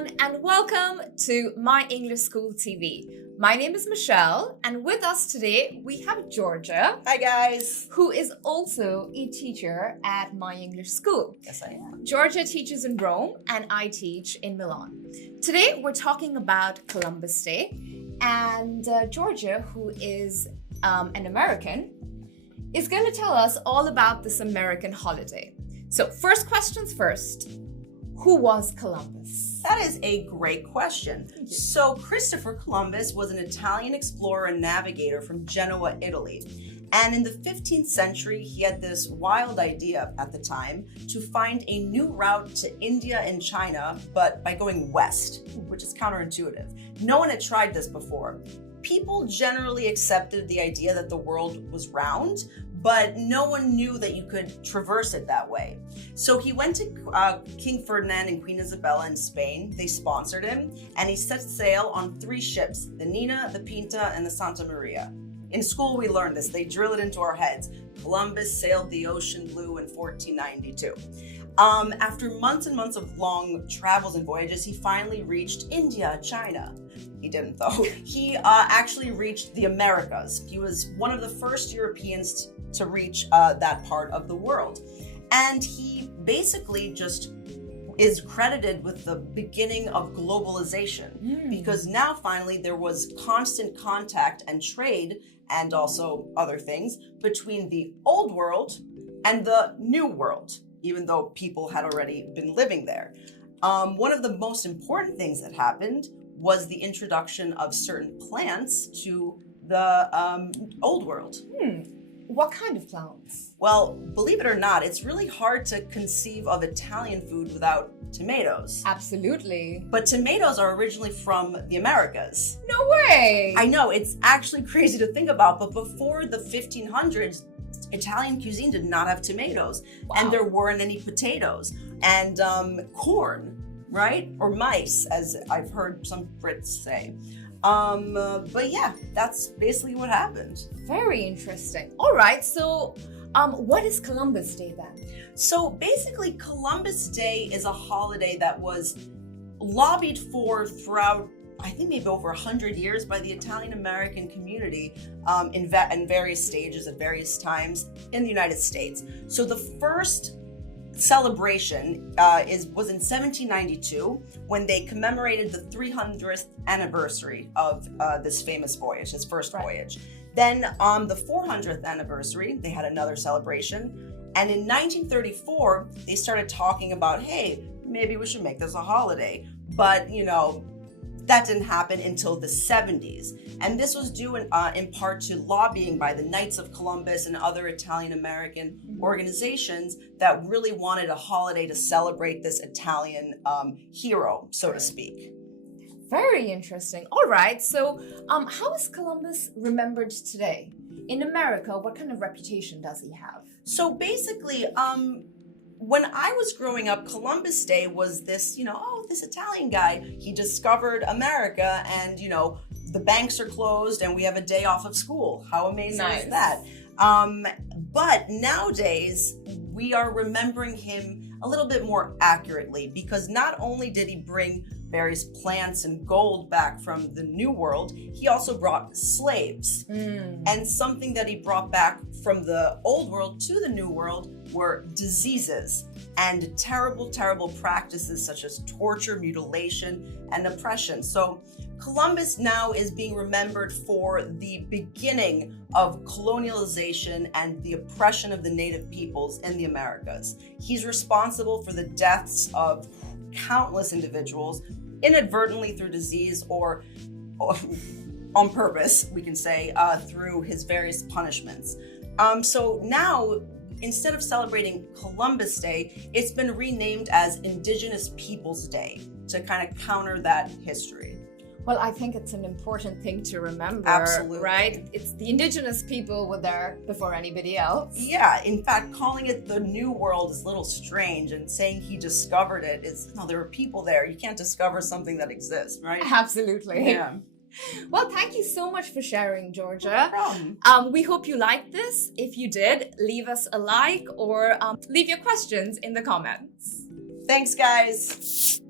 everyone, and welcome to My English School TV. My name is Michelle, and with us today we have Georgia. Hi guys. Who is also a teacher at My English School. Yes, I am. Georgia teaches in Rome, and I teach in Milan. Today we're talking about Columbus Day, and Georgia, who is an American, is going to tell us all about this American holiday. So first questions first. Who was Columbus? That is a great question. So Christopher Columbus was an Italian explorer and navigator from Genoa, Italy. And in the 15th century, he had this wild idea at the time to find a new route to India and China, but by going west, which is counterintuitive. No one had tried this before. People generally accepted the idea that the world was round, but no one knew that you could traverse it that way. So he went to King Ferdinand and Queen Isabella in Spain. They sponsored him, and he set sail on 3 ships, the Nina, the Pinta, and the Santa Maria. In school, we learned this. They drill it into our heads. Columbus sailed the ocean blue in 1492. After months and months of long travels and voyages, he finally reached India, China. He didn't, though. He actually reached the Americas. He was one of the first Europeans to reach that part of the world. And he basically just is credited with the beginning of globalization because now finally there was constant contact and trade and also other things between the old world and the new world, even though people had already been living there. One of the most important things that happened was the introduction of certain plants to the old world. What kind of plants? Well, believe it or not, it's really hard to conceive of Italian food without tomatoes. Absolutely. But tomatoes are originally from the Americas. No way! I know, it's actually crazy to think about, but before the 1500s, Italian cuisine did not have tomatoes. Wow. And there weren't any potatoes. And corn, right? Or mice, as I've heard some Brits say. But yeah, that's basically what happened. Very interesting. All right, so what is Columbus Day then? So basically, Columbus Day is a holiday that was lobbied for throughout, I think maybe over 100 years by the Italian American community in various stages at various times in the United States. So the first celebration was in 1792 when they commemorated the 300th anniversary of this famous voyage, his first voyage. Then on the 400th anniversary, they had another celebration. And in 1934, they started talking about, hey, maybe we should make this a holiday. But, that didn't happen until the 70s. And this was due in part to lobbying by the Knights of Columbus and other Italian American organizations that really wanted a holiday to celebrate this Italian hero, so to speak. Very interesting. All right, so how is Columbus remembered today? In America, what kind of reputation does he have? So basically, when I was growing up, Columbus Day was this, this Italian guy, he discovered America and, the banks are closed and we have a day off of school. How amazing is that? But nowadays, we are remembering him a little bit more accurately because not only did he bring various plants and gold back from the New World, he also brought slaves. And something that he brought back from the Old World to the New World were diseases and terrible, terrible practices such as torture, mutilation, and oppression. So Columbus now is being remembered for the beginning of colonialization and the oppression of the native peoples in the Americas. He's responsible for the deaths of countless individuals, inadvertently through disease or on purpose, we can say, through his various punishments. So now, instead of celebrating Columbus Day, it's been renamed as Indigenous Peoples Day to kind of counter that history. Well, I think it's an important thing to remember, Absolutely. Right? It's the indigenous people were there before anybody else. Yeah, in fact, calling it the New World is a little strange, and saying he discovered it is, no, there were people there. You can't discover something that exists, right? Absolutely. Yeah. Well, thank you so much for sharing, Georgia. No problem. We hope you liked this. If you did, leave us a like or leave your questions in the comments. Thanks, guys.